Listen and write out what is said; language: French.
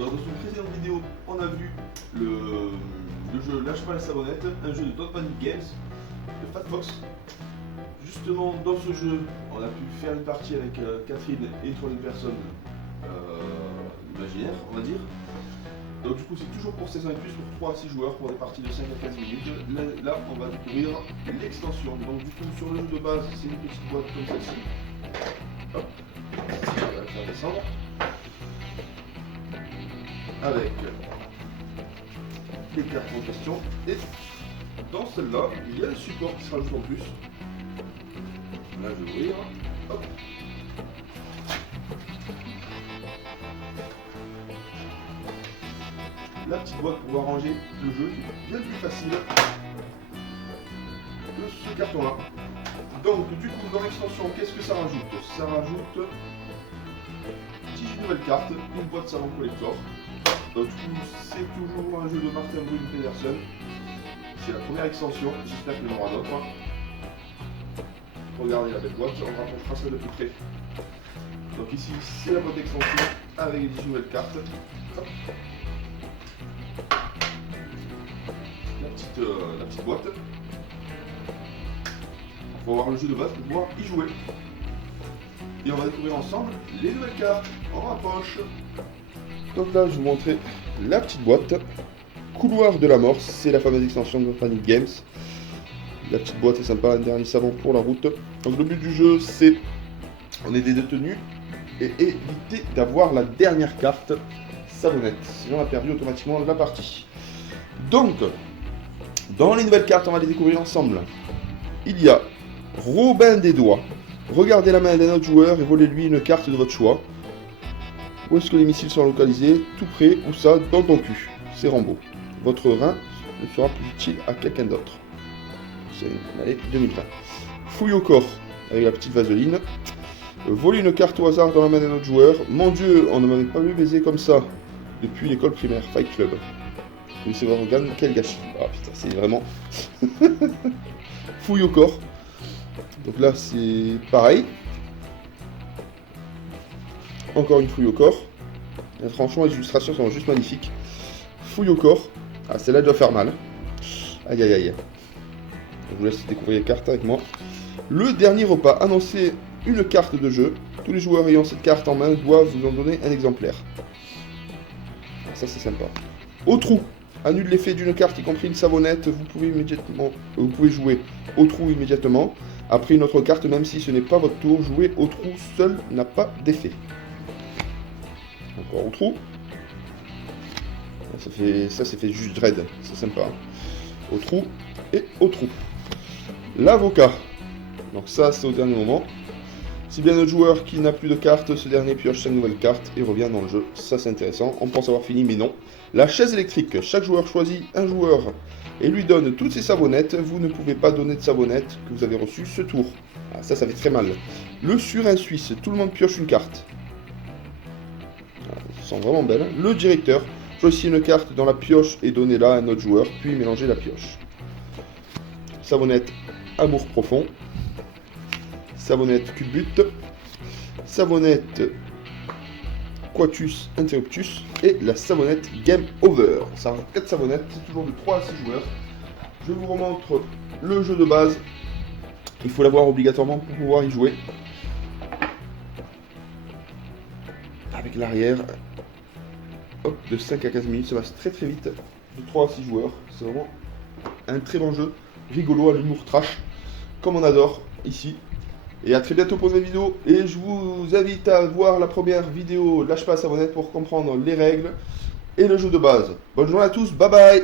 Dans une précédente vidéo, on a vu le jeu Lâche pas la savonnette, un jeu de Don't Panic Games, de Fat Fox. Justement, dans ce jeu, on a pu faire une partie avec Catherine et une troisième personne imaginaire, on va dire. Donc du coup, c'est toujours pour 16 ans et plus, pour 3 à 6 joueurs, pour des parties de 5 à 15 minutes. Là, on va découvrir l'extension. Donc du coup, sur le jeu de base, c'est une petite boîte comme celle-ci. Hop, on va la faire descendre. Avec les cartes en question. Et dans celle-là, il y a le support qui se rajoute en plus. Là, je vais ouvrir. Hop. La petite boîte pour pouvoir ranger le jeu, qui est bien plus facile que ce carton-là. Donc, du coup, dans l'extension, qu'est-ce que ça rajoute? Ça rajoute 18 nouvelles cartes, une boîte savon collector. Donc, du coup, c'est toujours un jeu de Martin Brune Pedersen. C'est la première extension, j'espère qu'il y en aura d'autres. Regardez la belle boîte, on rapprochera ça de plus près. Donc ici, c'est la boîte d'extension avec les 10 nouvelles cartes. Hop. La petite boîte. On va voir le jeu de base pour pouvoir y jouer. Et on va découvrir ensemble les nouvelles cartes. On rapproche. Donc là, je vais vous montrer la petite boîte. Couloir de la mort, c'est la fameuse extension de Panic Games. La petite boîte est sympa, un dernier savon pour la route. Donc le but du jeu, c'est on est des détenus et éviter d'avoir la dernière carte savonnette. Sinon on a perdu automatiquement la partie. Donc, dans les nouvelles cartes, on va les découvrir ensemble. Il y a Robin des Doigts. Regardez la main d'un autre joueur et volez-lui une carte de votre choix. Où est-ce que les missiles sont localisés? Tout près, ou ça? Dans ton cul. C'est Rambo. Votre rein ne sera plus utile à quelqu'un d'autre. C'est une année 2020. Fouille au corps avec la petite vaseline. Voler une carte au hasard dans la main d'un autre joueur. Mon Dieu, on ne m'avait pas vu baiser comme ça depuis l'école primaire. Fight Club. C'est votre organe, quel gâchis. Ah putain, c'est vraiment... Fouille au corps. Donc là, c'est pareil. Encore une fouille au corps. Et franchement, les illustrations sont juste magnifiques. Fouille au corps. Ah, celle-là doit faire mal. Aïe aïe aïe. Je vous laisse découvrir les cartes avec moi. Le dernier repas. Annoncez une carte de jeu. Tous les joueurs ayant cette carte en main doivent vous en donner un exemplaire. Ça, c'est sympa. Au trou. Annule l'effet d'une carte, y compris une savonnette. Vous pouvez jouer au trou immédiatement. Après une autre carte, même si ce n'est pas votre tour, jouer au trou seul n'a pas d'effet. Encore au trou. Ça, c'est fait juste dread. C'est sympa. Au trou et au trou. L'avocat. Donc ça, c'est au dernier moment. Si bien notre joueur qui n'a plus de cartes, ce dernier pioche 5 nouvelles cartes et revient dans le jeu. Ça, c'est intéressant. On pense avoir fini, mais non. La chaise électrique. Chaque joueur choisit un joueur et lui donne toutes ses savonnettes. Vous ne pouvez pas donner de savonnettes que vous avez reçues ce tour. Ah, ça fait très mal. Le surin suisse. Tout le monde pioche une carte. Ah, elles sont vraiment belles. Le directeur. Choisissez une carte dans la pioche et donnez-la à un autre joueur, puis mélangez la pioche. Savonnette Amour Profond. Savonnette Culbute. Savonnette Quatus Interruptus. Et la savonnette Game Over. Ça rajoute 4 savonnettes, c'est toujours de 3 à 6 joueurs. Je vous remontre le jeu de base. Il faut l'avoir obligatoirement pour pouvoir y jouer. Avec l'arrière. Hop, de 5 à 15 minutes, ça passe très très vite. De 3 à 6 joueurs. C'est vraiment un très bon jeu. Rigolo, à l'humour trash. Comme on adore ici. Et à très bientôt pour une nouvelle vidéo. Et je vous invite à voir la première vidéo Lâche pas la savonnette pour comprendre les règles et le jeu de base. Bonne journée à tous, bye bye.